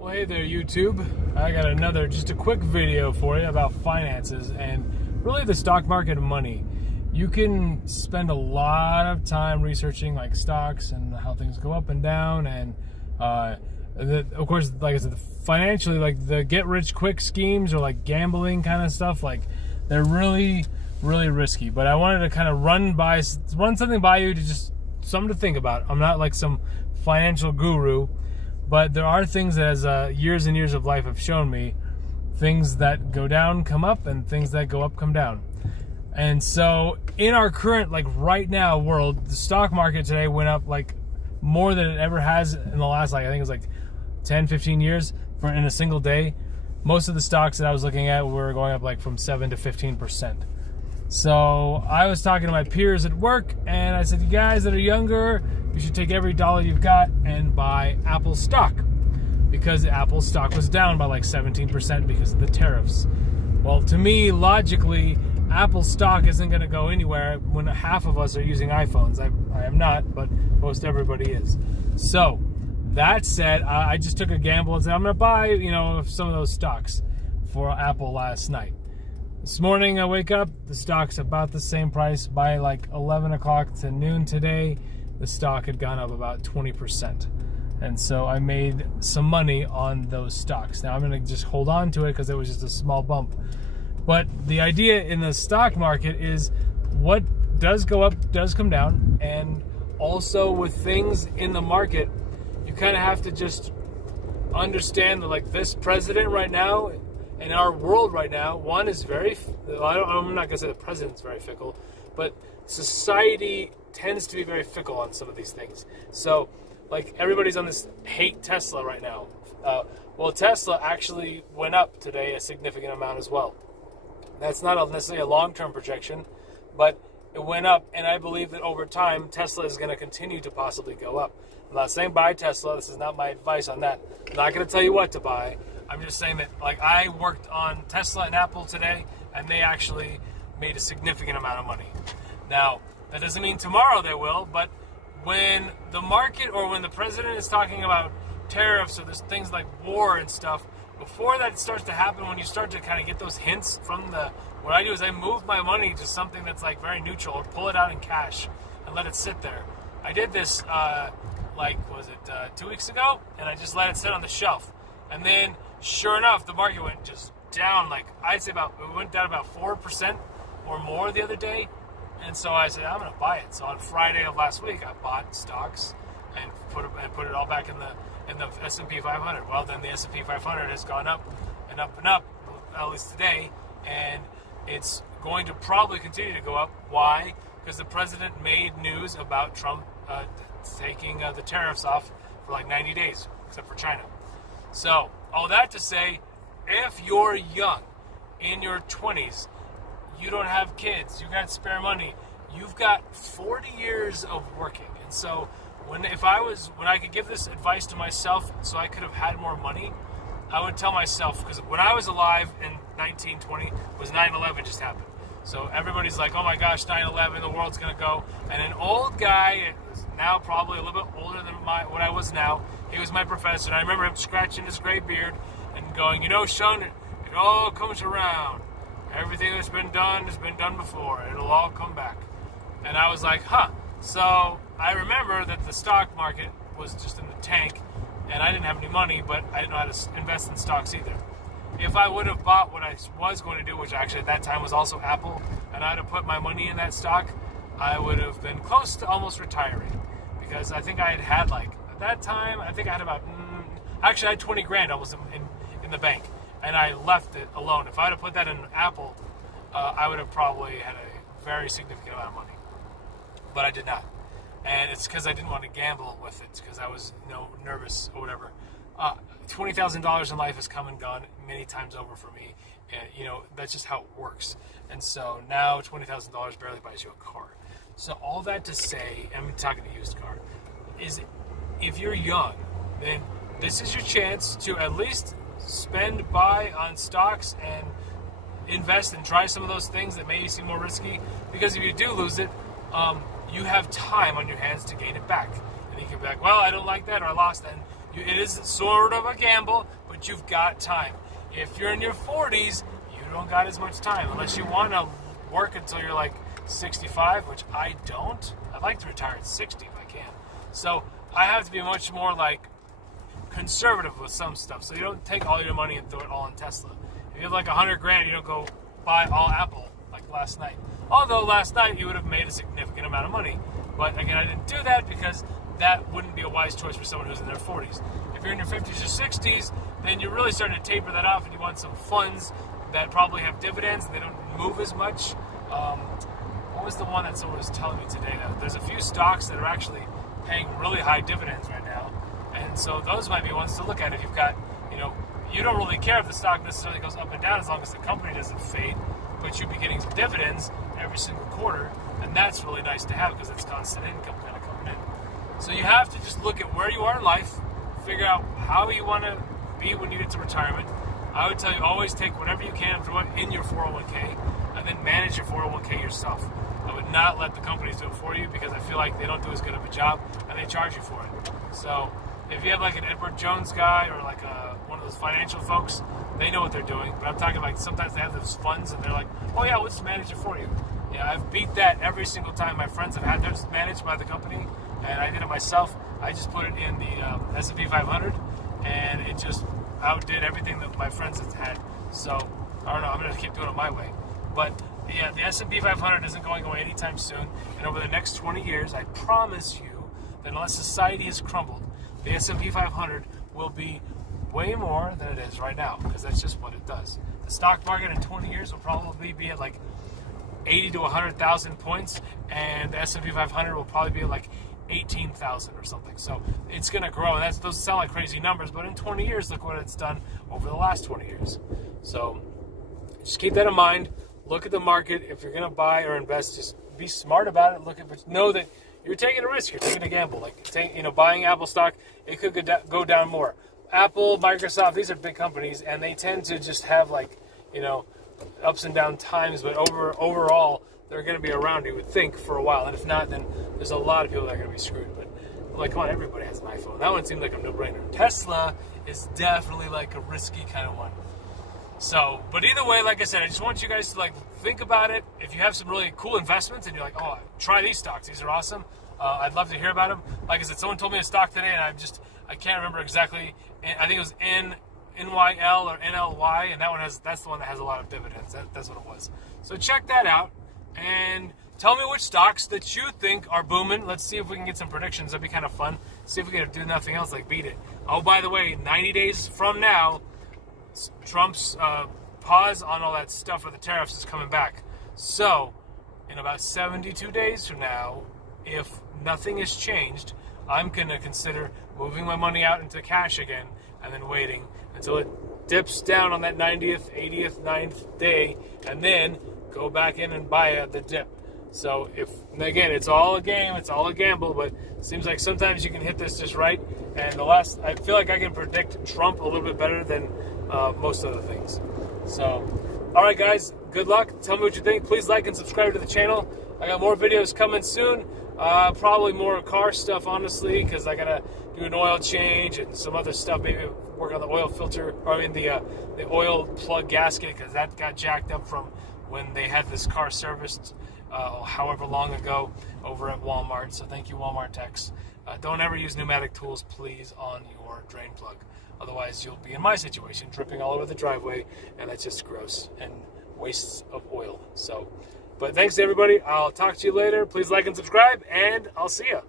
Well, hey there, YouTube. I got just a quick video for you about finances and really the stock market and money. You can spend a lot of time researching like stocks and how things go up and down, and of course, like I said, financially, like the get-rich-quick schemes or like gambling kind of stuff, like they're really, really risky. But I wanted to kind of run something by you to just something to think about. I'm not like some financial guru. But there are things that, as years and years of life have shown me, things that go down come up, and things that go up come down. And so, in our current, like right now, world, the stock market today went up like more than it ever has in the last, like I think it was like 10, 15 years in a single day. Most of the stocks that I was looking at were going up like from 7 to 15%. So I was talking to my peers at work, and I said, you guys that are younger, you should take every dollar you've got and buy Apple stock, because Apple stock was down by like 17% because of the tariffs. Well, to me, logically, Apple stock isn't going to go anywhere when half of us are using iPhones. I am not, but most everybody is. So that said, I just took a gamble and said I'm going to buy, some of those stocks for Apple last night. This morning I wake up, the stock's about the same price. By like 11 o'clock to noon today, the stock had gone up about 20%. And so I made some money on those stocks. Now I'm going to just hold on to it because it was just a small bump. But the idea in the stock market is what does go up does come down. And also with things in the market, you kind of have to just understand that like this president right now, in our world right now, one is I'm not going to say the president's very fickle, but society tends to be very fickle on some of these things. So, like, everybody's on this hate Tesla right now. Well, Tesla actually went up today a significant amount as well. That's not necessarily a long-term projection, but it went up, and I believe that over time, Tesla is going to continue to possibly go up. I'm not saying buy Tesla. This is not my advice on that. I'm not going to tell you what to buy. I'm just saying that, like, I worked on Tesla and Apple today, and they actually made a significant amount of money. Now, that doesn't mean tomorrow they will, but when the market or when the president is talking about tariffs or there's things like war and stuff, before that starts to happen, when you start to kind of get those hints from what I do is I move my money to something that's like very neutral, or pull it out in cash and let it sit there. I did this, 2 weeks ago, and I just let it sit on the shelf. And then, sure enough, the market went just down, like, it went down about 4% or more the other day. And so I said, I'm going to buy it. So on Friday of last week, I bought stocks and put it all back in the S&P 500. Well, then the S&P 500 has gone up and up and up, at least today, and it's going to probably continue to go up. Why? Because the president made news about Trump taking the tariffs off for like 90 days, except for China. So, all that to say, if you're young, in your 20s, you don't have kids, you got spare money, you've got 40 years of working. And so, when I could give this advice to myself so I could have had more money, I would tell myself, because when I was alive in 1920, was 9/11 just happened. So everybody's like, oh my gosh, 9/11, the world's going to go. And an old guy, now probably a little bit older than what I was now, he was my professor, and I remember him scratching his gray beard and going, Sean, it all comes around. Everything that's been done has been done before. It'll all come back. And I was like, huh. So I remember that the stock market was just in the tank, and I didn't have any money, but I didn't know how to invest in stocks either. If I would have bought what I was going to do, which actually at that time was also Apple, and I'd have put my money in that stock, I would have been close to almost retiring. Because I think I had at that time, I think I had about, actually I had 20 grand almost in the bank, and I left it alone. If I would have put that in Apple, I would have probably had a very significant amount of money. But I did not. And it's because I didn't want to gamble with it, because I was nervous or whatever. $20,000 in life has come and gone many times over for me. And, that's just how it works. And so now $20,000 barely buys you a car. So all that to say, I'm talking a used car, is if you're young, then this is your chance to at least buy on stocks and invest and try some of those things that maybe seem more risky. Because if you do lose it, you have time on your hands to gain it back. And you can be like, well, I don't like that, or I lost that. And It is sort of a gamble, but you've got time. If you're in your 40s, you don't got as much time unless you want to work until you're like 65, which I don't. I'd like to retire at 60 if I can. So I have to be much more like conservative with some stuff. So you don't take all your money and throw it all in Tesla. If you have like $100,000, you don't go buy all Apple like last night. Although last night you would have made a significant amount of money. But again, I didn't do that because that wouldn't be a wise choice for someone who's in their 40s. If you're in your 50s or 60s, then you're really starting to taper that off and you want some funds that probably have dividends and they don't move as much. What was the one that someone was telling me today? There's a few stocks that are actually paying really high dividends right now. And so those might be ones to look at if you've got, you don't really care if the stock necessarily goes up and down as long as the company doesn't fade, but you'll be getting some dividends every single quarter. And that's really nice to have because it's constant income kind of coming in. So you have to just look at where you are in life, figure out how you want to be when you get to retirement. I would tell you always take whatever you can, throw it in your 401k, and then manage your 401k yourself. I would not let the companies do it for you because I feel like they don't do as good of a job and they charge you for it. So if you have like an Edward Jones guy or like one of those financial folks, they know what they're doing. But I'm talking like sometimes they have those funds and they're like, oh yeah, we'll just manage it for you. Yeah, I've beat that every single time my friends have had theirs managed by the company, and I did it myself. I just put it in the S&P 500, and it just outdid everything that my friends have had. So I don't know. I'm going to keep doing it my way. But yeah, the S&P 500 isn't going away anytime soon. And over the next 20 years, I promise you that unless society has crumbled, the S&P 500 will be way more than it is right now because that's just what it does. The stock market in 20 years will probably be at like 80 to 100,000 points, and the S&P 500 will probably be at like 18,000 or something. So it's going to grow, and those sound like crazy numbers, but in 20 years, look what it's done over the last 20 years. So just keep that in mind. Look at the market. If you're going to buy or invest, just be smart about it. But know that you're taking a risk. You're taking a gamble. Like buying Apple stock, it could go down more. Apple, Microsoft, these are big companies, and they tend to just have ups and down times, but overall, they're going to be around, you would think, for a while. And if not, then there's a lot of people that are going to be screwed. But come on, everybody has an iPhone. That one seemed like a no-brainer. Tesla is definitely like a risky kind of one. So, but either way, like I said, I just want you guys to think about it. If you have some really cool investments and you're like, oh, try these stocks. These are awesome. I'd love to hear about them. Like I said, someone told me a stock today, and I can't remember exactly. I think it was NYL or NLY, and that's the one that has a lot of dividends. That's what it was. So check that out and tell me which stocks that you think are booming. Let's see if we can get some predictions. That'd be kind of fun. See if we can do nothing else like beat it. Oh, by the way, 90 days from now, Trump's pause on all that stuff with the tariffs is coming back. So in about 72 days from now, if nothing has changed, I'm going to consider moving my money out into cash again and then waiting until it dips down on that 90th, 80th, 9th day, and then go back in and buy the dip. So again, it's all a game, it's all a gamble, but it seems like sometimes you can hit this just right. And I feel like I can predict Trump a little bit better than most other things. So, all right, guys, good luck. Tell me what you think. Please like and subscribe to the channel. I got more videos coming soon. Probably more car stuff, honestly, because I gotta do an oil change and some other stuff. Maybe work on the oil filter, the oil plug gasket, because that got jacked up from when they had this car serviced however long ago over at Walmart. So thank you, Walmart techs. Don't ever use pneumatic tools, please, on your drain plug. Otherwise, you'll be in my situation, dripping all over the driveway, and that's just gross and wastes of oil. So, but thanks to everybody. I'll talk to you later. Please like and subscribe, and I'll see ya.